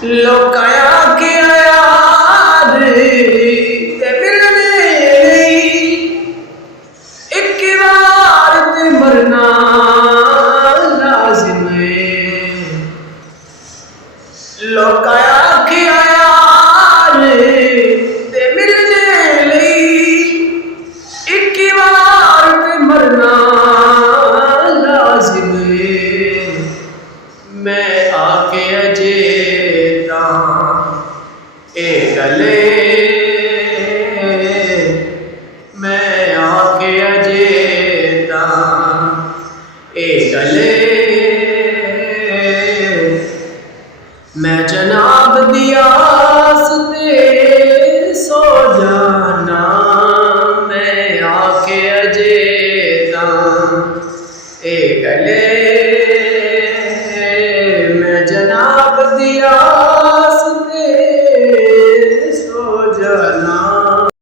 लोकाया के यार ते मिलने नहीं, एक बार ते मरना लाजिम है। लोकाया के यार ते मिलने नहीं, एक बार ते मरना लाजिम है। मैं आके अजे ए गले, मैं आके अजेता ए गले, मैं जनाब दिया सते सो जाना। मैं आके अजेता ए गले, मैं जनाब दिया सो जाना।